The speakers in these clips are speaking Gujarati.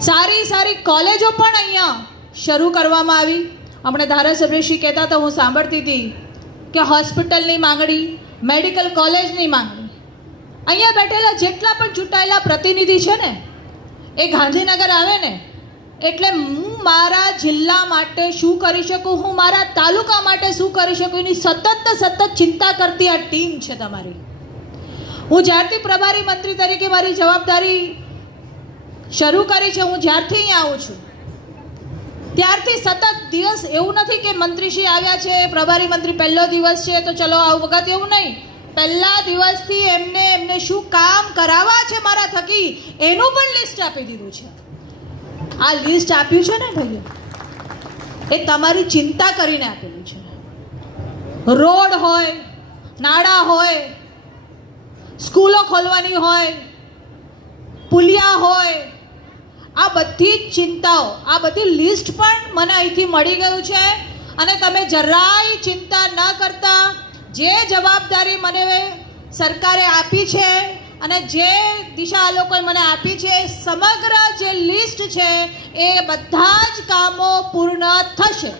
સારી સારી કોલેજો પણ અહીંયા શરૂ કરવામાં આવી. હમણાં ધારાસભ્યશ્રી કહેતા તો હું સાંભળતી હતી કે હોસ્પિટલની માંગણી, મેડિકલ કોલેજની માંગણી. અહીંયા બેઠેલા જેટલા પણ ચૂંટાયેલા પ્રતિનિધિ છે ને, એ ગાંધીનગર આવે ને, એટલે હું મારા જિલ્લા માટે શું કરી શકું, હું મારા તાલુકા માટે શું કરી શકું, એની સતત સતત ચિંતા કરતી આ ટીમ છે તમારી. હું જ્યારથી પ્રભારી મંત્રી તરીકે મારી જવાબદારી શરૂ કરી છે. હું જ્યારથી અહીંયા આવું છું, ત્યારથી સતત દિવસ એવું નથી કે મંત્રીશ્રી આવ્યા છે, પ્રભારી મંત્રી પહેલો દિવસ છે, તો ચલો આવું વખત એવું નહીં. પહેલા દિવસથી એમને એમને શું કામ કરાવવા છે મારા થકી, એનું પણ લિસ્ટ આપી દીધું છે. આ લિસ્ટ આપ્યું છે ને ભાઈ એ તમારી ચિંતા કરીને આપેલું છે. રોડ હોય નાણાં હોય, સ્કૂલો ખોલવાની હોય, પુલિયા હોય આ બધી જ ચિંતાઓ, આ બધી લિસ્ટ પણ મને અહીંથી મળી ગયું છે અને તમે જરાય ચિંતા ન કરતા. જે જવાબદારી મને સરકારે આપી છે અને જે દિશા આ લોકોએ મને આપી છે, સમગ્ર જે લિસ્ટ છે એ બધા જ કામો પૂર્ણ થશે.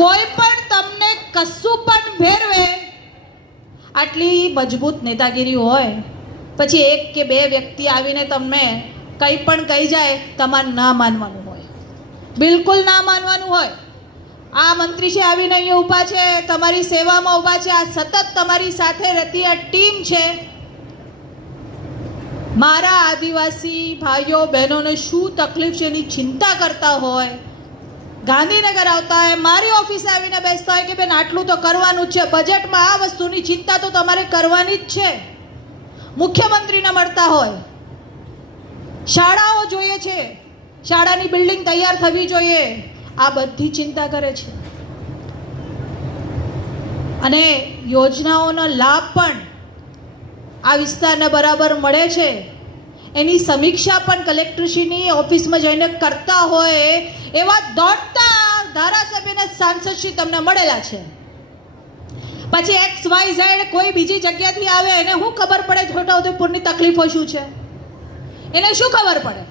કોઈ પણ તમને કશું પણ ભેરવે, આટલી મજબૂત નેતાગીરી હોય, પછી એક કે બે વ્યક્તિ આવીને તમને કંઈ પણ કહી જાય, તમારે ના માનવાનું હોય. બિલકુલ ના માનવાનું હોય. આ મંત્રી છે, આવીને અહીંયા ઊભા છે, તમારી સેવામાં ઊભા છે, આ સતત તમારી સાથે રહેતી આ ટીમ છે. મારા આદિવાસી ભાઈઓ, બહેનોને શું તકલીફ છે એની ચિંતા કરતા હોય? ગાંધીનગર આવતા હોય, મારી ઓફિસે આવીને બેસતા હોય કે બેન, આટલું તો કરવાનું જ છે. બજેટમાં આ વસ્તુની ચિંતા તો તમારે કરવાની જ છે. મુખ્યમંત્રીને મળતા હોય. શાળાઓ જોઈએ છે. શાળાની બિલ્ડિંગ તૈયાર થવી જોઈએ. આ બધી ચિંતા કરે છે. અને યોજનાઓનો લાભ પણ આ વિસ્તારને બરાબર મળે છે. એની સમીક્ષા પણ કલેક્ટરશ્રીની ઓફિસમાં જઈને કરતા હોય એવા દોડતા ધારાસભ્યના સાંસદશ્રી તમને મળેલા છે. પછી એક્સ વાય ઝેડ કોઈ બીજી જગ્યાથી આવે એને શું ખબર પડે છોટાઉદેપુરની તકલીફો શું છે? એને શું ખબર પડે?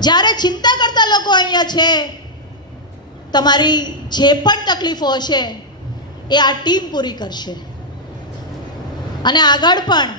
જ્યારે ચિંતા કરતા લોકો અહીંયા છે, તમારી જે પણ તકલીફો હશે, એ આ ટીમ પૂરી કરશે. અને આગળ પણ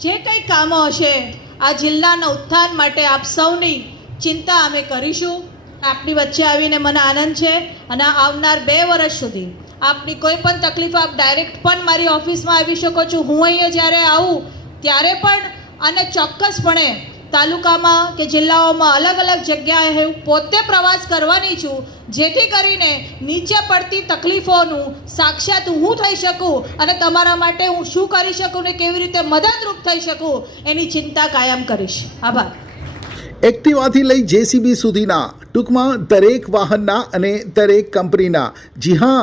જે કંઈ કામો હશે, આ જિલ્લાના ઉત્થાન માટે આપ સૌની ચિંતા અમે કરીશું. આપની વચ્ચે આવીને મને આનંદ છે અને આવનાર બે વર્ષ સુધી આપની કોઈ પણ તકલીફ, આપ ડાયરેક્ટ પણ મારી ઓફિસમાં આવી શકો છો. હું અહીંયા જ્યારે આવું, ત્યારે પણ અને ચોક્કસપણે તાલુકામાં કે જિલ્લાઓમાં અલગ અલગ જગ્યાએ હું પોતે પ્રવાસ કરવાની છું, જેથી કરીને નીચે પડતી તકલીફોનું સાક્ષાત હું થઈ શકું અને તમારા માટે હું શું કરી શકું ને કેવી રીતે મદદરૂપ થઈ શકું, એની ચિંતા કાયમ કરીશ. આભાર. એક્ટિવાથી લઈ જેસીબી સુધીના ટૂંકમાં દરેક વાહનના અને દરેક કંપનીના. જી હા